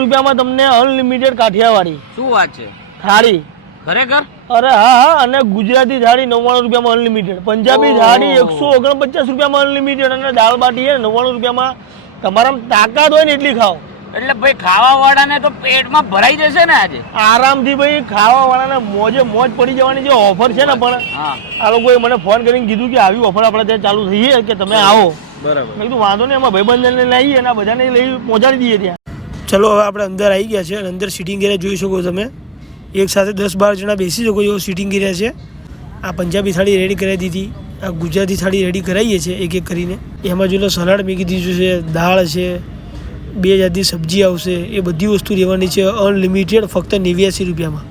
રૂપિયામાં તમને અનલિમિટેડ કાઠિયાવાડી. શું વાત છે? થાળી ખરેખર? અરે હા. અને ગુજરાતી થાળી 99 રૂપિયામાં અનલિમિટેડ. પંજાબી થાળી 149 રૂપિયામાં અનલિમિટેડ. અને દાળ બાટી છે 99 રૂપિયામાં. તમારામાં તાકાત હોય ને એટલી ખાઓ. એટલે ભાઈ ખાવા વાળાને તો પેટમાં ભરાઈ જશે ને આજે આરામથી. ભાઈ ખાવા વાળાને મોજે મોજ પડી જવાની જે ઓફર છે ને, પણ આ લોકોએ મને ફોન કરીને કીધું કે આવી ઓફર આપણે ત્યાં ચાલુ થઈ છે કે તમે આવો. બરાબર. મેં કીધું વાંધો નહીં, એમાં ભાઈબંધને લઈએ અને બધાને લઈ પહોંચાડી દઈએ ત્યાં. ચલો હવે આપણે અંદર આવી ગયા છે અને અંદર સિટિંગ એરિયા જોઈ શકો તમે. એક સાથે 10-12 જણા બેસી શકો એવો સિટિંગ એરિયા છે. આ પંજાબી થાળી રેડી કરાવી દીધી, આ ગુજરાતી થાળી રેડી કરાવીએ છીએ એક એક કરીને. એમાં જો સલાડ મેં કીધું છે, દાળ છે, 2 જાતની સબ્જી આવશે, એ બધી વસ્તુ રહેવાની છે અનલિમિટેડ, ફક્ત 89 રૂપિયામાં,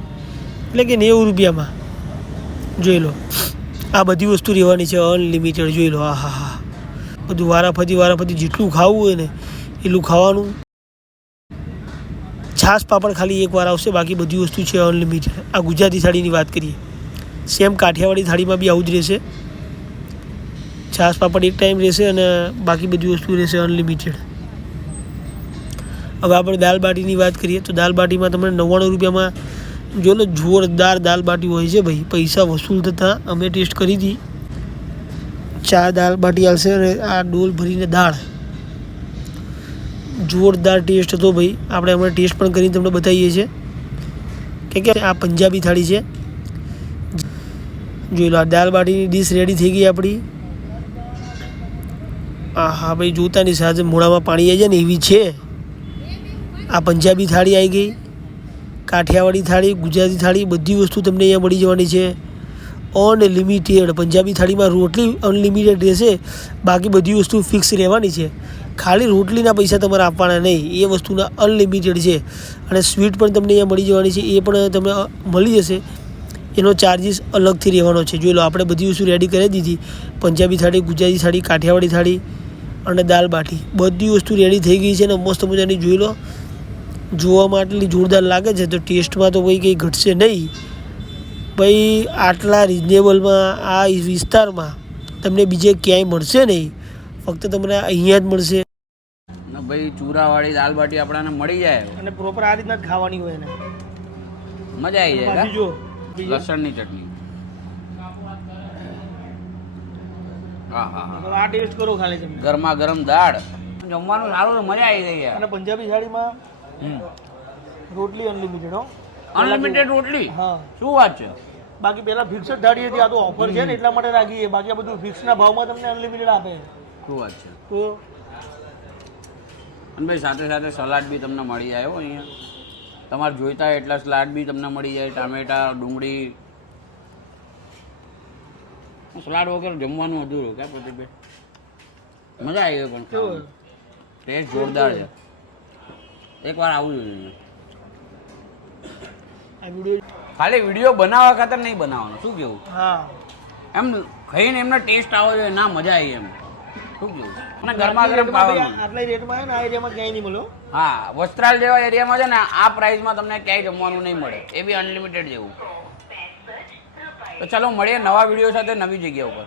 એટલે કે 90 રૂપિયામાં. જોઈ લો, આ બધી વસ્તુ રહેવાની છે અનલિમિટેડ. જોઈ લો, હા હા હા, બધું વારાફરતી જેટલું ખાવું હોય ને એટલું ખાવાનું. છાશ પાપડ ખાલી એકવાર આવશે, બાકી બધી વસ્તુ છે અનલિમિટેડ. આ ગુજરાતી થાળીની વાત કરીએ, સેમ કાઠિયાવાડી થાળીમાં બી આવું જ રહેશે. છાશ પાપડ એક ટાઈમ રહેશે અને બાકી બધી વસ્તુ રહેશે અનલિમિટેડ. હવે આપણે દાલ બાટીની વાત કરીએ તો દાલ બાટીમાં તમને 99 રૂપિયામાં જો ને જોરદાર દાલ બાટી હોય છે ભાઈ. પૈસા વસૂલ થતાં અમે ટેસ્ટ કરી હતી. 4 દાલ બાટી આવશે અને આ ડોલ ભરીને દાળ. જોરદાર ટેસ્ટ હતો ભાઈ. આપણે હમણાં ટેસ્ટ પણ કરીને તમને બતાવીએ છીએ કે આ પંજાબી થાળી છે. જોઈ લો, આ દાલ બાટીની ડીશ રેડી થઈ ગઈ આપણી. હા ભાઈ, જોતાની સાથે મોઢામાં પાણી આવી જાય ને એવી છે. આ પંજાબી થાળી આવી ગઈ, કાઠિયાવાડી થાળી, ગુજરાતી થાળી, બધી વસ્તુ તમને અહીંયા મળી જવાની છે અનલિમિટેડ. પંજાબી થાળીમાં રોટલી અનલિમિટેડ રહેશે, બાકી બધી વસ્તુ ફિક્સ રહેવાની છે. ખાલી રોટલીના પૈસા તમારે આપવાના નહીં, એ વસ્તુના અનલિમિટેડ છે. અને સ્વીટ પણ તમને અહીંયા મળી જવાની છે, એ પણ તમને મળી જશે. એનો ચાર્જિસ અલગથી રહેવાનો છે. જોઈ લો, આપણે બધી વસ્તુ રેડી કરી દીધી. પંજાબી થાળી, ગુજરાતી થાળી, કાઠિયાવાડી થાળી અને દાલ બાટી, બધી વસ્તુ રેડી થઈ ગઈ છે ને મસ્ત મજાની. જોઈ લો, જોવામાં આટલી જોરદાર લાગે છે તો ટેસ્ટમાં તો કોઈ કંઈ ઘટશે નહીં ભાઈ. આટલા રિઝનેબલમાં આ વિસ્તારમાં તમને બીજે ક્યાંય મળશે નહીં, ફક્ત તમને અહીંયા જ મળશે. ભાઈ ચૂરાવાળી દાલ બાટી આપણને મળી જાય અને પ્રોપર આ રીતના ખાવાની હોય ને મજા આવી જાય. જો લસણની ચટણી, હા હા હા, આ ટેસ્ટ કરો ખાલી તમે. ગરમા ગરમ દાળ, જમવાનું સારું તો મજા આવી જાય. અને પંજાબી થાળીમાં રોટલી અનલિમિટેડ. હો, અનલિમિટેડ રોટલી. હા, શું વાત છે. બાકી પેલા ફિક્સડ થાળી હતી, આ તો ઓફર છે ને એટલા માટે રાખીએ. બાકી આ બધું ફિક્સના ભાવમાં તમને અનલિમિટેડ આપે. શું વાત છે. તો અને ભાઈ સાથે સાથે સલાડ બી તમને મળી જાય હો અહીંયા. તમારે જોઈતા એટલા સલાડ બી તમને મળી જાય. ટામેટા, ડુંગળી, સલાડ વગર જમવાનું અધૂરું. ક્યાં પ્રતિકભાઈ, મજા આવી ગઈ. પણ ટેસ્ટ જોરદાર છે. એકવાર આવું જોઈએ. ખાલી વિડીયો બનાવવા ખાતર નહીં બનાવવાનો. શું કેવું? હા, એમ ખાઈને એમને ટેસ્ટ આવે છે, ના મજા આવી એમ. શું કેવું? અને ગરમા ગરમ ખાવાનું. આટલા રેટમાં છે ને આ એરિયામાં ક્યાંય નહીં મળ્યો. હા, વસ્ત્રાલ જેવા એરિયામાં છે ને આ પ્રાઇસમાં તમને ક્યાંય જમવાનું નહીં મળે, એ બી અનલિમિટેડ જેવું. તો ચાલો મળીએ નવા વિડીયો સાથે નવી જગ્યા ઉપર.